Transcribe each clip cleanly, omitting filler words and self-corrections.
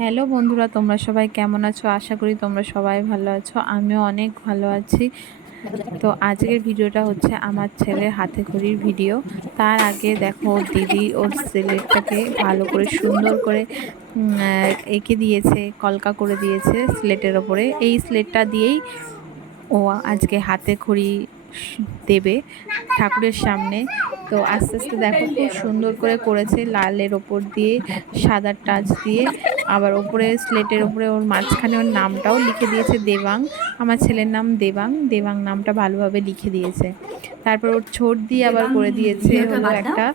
Hello বন্ধুরা, তোমরা সবাই কেমন আছো? আশা করি তোমরা সবাই ভালো আছো। আমিও অনেক ভালো আছি। তো আজকের ভিডিওটা হচ্ছে আমার ছেলের হাতে খড়ির ভিডিও। তার আগে দেখো, ওর দিদি ওর স্লেটটাকে ভালো করে সুন্দর করে এঁকে দিয়েছে, কলকা করে দিয়েছে স্লেটের ওপরে। এই স্লেটটা দিয়েই ও আজকে হাতে খড়ি দেবে ঠাকুরের সামনে। তো আস্তে আস্তে দেখো খুব সুন্দর করে করেছে, লালের ওপর দিয়ে সাদার টাচ দিয়ে, আবার ওপরে স্লেটের ওপরে ওর মাঝখানে ওর নামটাও লিখে দিয়েছে দেবাং। আমার ছেলের নাম দেবাং। দেবাং নামটা ভালোভাবে লিখে দিয়েছে। তারপর ওর ছোট দিয়ে আবার করে দিয়েছে হলো একটা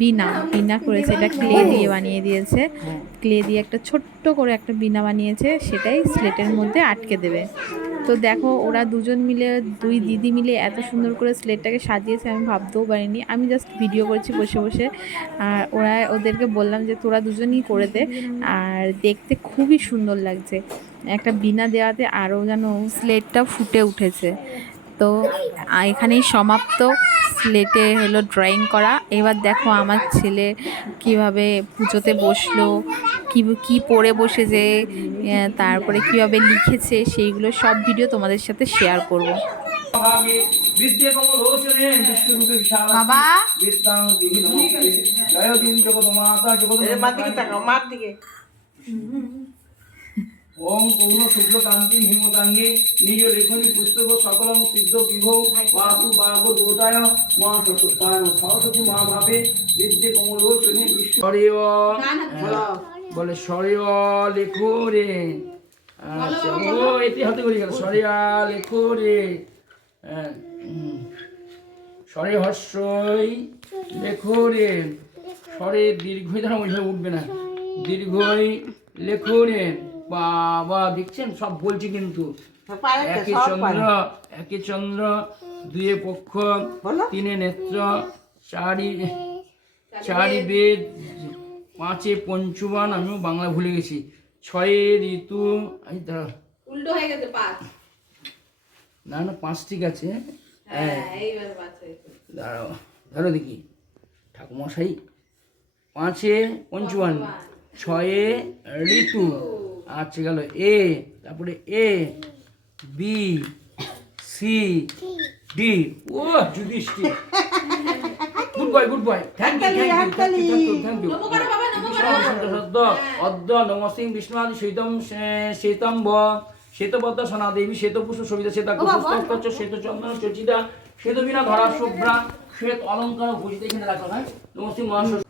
বিনা বিনা করেছে, এটা ক্লে দিয়ে বানিয়ে দিয়েছে। ক্লে দিয়ে একটা ছোট্ট করে একটা বিনা বানিয়েছে, সেটাই স্লেটের মধ্যে আটকে দেবে। তো দেখো, ওরা দুজন মিলে, দুই দিদি মিলে এত সুন্দর করে স্লেটটাকে সাজিয়েছে, আমি ভাবতেও পারিনি। আমি জাস্ট ভিডিও করেছি বসে বসে, আর ওদেরকে বললাম যে তোরা দুজনই করে দে। আর দেখতে খুবই সুন্দর লাগছে, একটা বিনা দেওয়াতে আরও যেন স্লেটটা ফুটে উঠেছে। তো এখানেই সমাপ্ত স্লেটে হলো ড্রয়িং করা। এবার দেখো আমার ছেলে কিভাবে পুজোতে বসলো, কি পড়ে বসেছে, তারপরে কিভাবে লিখেছে, সেইগুলো সব ভিডিও তোমাদের সাথে শেয়ার করব। বাবা ওম পূর্ণ শুভ্রকান্তি হিমতাঙ্গে নিজ লেখনী পুস্তক সকলম সিদ্ধ বিভৌ বাসু বাগ দোতায় মা সত্যতায় সরস্বতী মা ভাবে বিদ্যে কমলোচনে ঈশ্বরীয় বলে সরিয় লেখো রে। আচ্ছা, ও এটি হাতে করে গেল সরিয়া লেখো রে। স্বরে হর্ষই লেখো রে। স্বরে দীর্ঘই দ্বারা ওইভাবে উঠবে না, দীর্ঘই লেখো রে। বাবা দেখছেন, সব বলছি কিন্তু। একে চন্দ্র দুয়ে পক্ষ তিনে নেত্র চারি বেদ পাঁচে পঞ্চবান, আমিও বাংলা ভুলে গেছি। ছয়ে ঋতু, উল্টো হয়ে গেছে পাঁচ, না না পাঁচ ঠিক আছে। দাঁড়াও, ধরো দেখি ঠাকুমশাই। পাঁচে পঞ্চবান, ছয়ে ঋতু, আচ্ছা গেল এ, তারপরে এ বি সি ডি। ও Yudhishthir, good boy, thank you. অদ্য নমসিং বিষ্ণুআদি শ্বেতম্ব শ্বেতপদ্ম সনা দেবী শ্বেতপুষ্প সবিতা শ্বেতা কুষ্ঠ শ্বেত চন্দন চচিতা শ্বেত বিনা ধরা শুভ্রা শ্বেত অলঙ্কার ভূষিত। এখানে রাখো, হ্যাঁ নমসিং মহাশয়।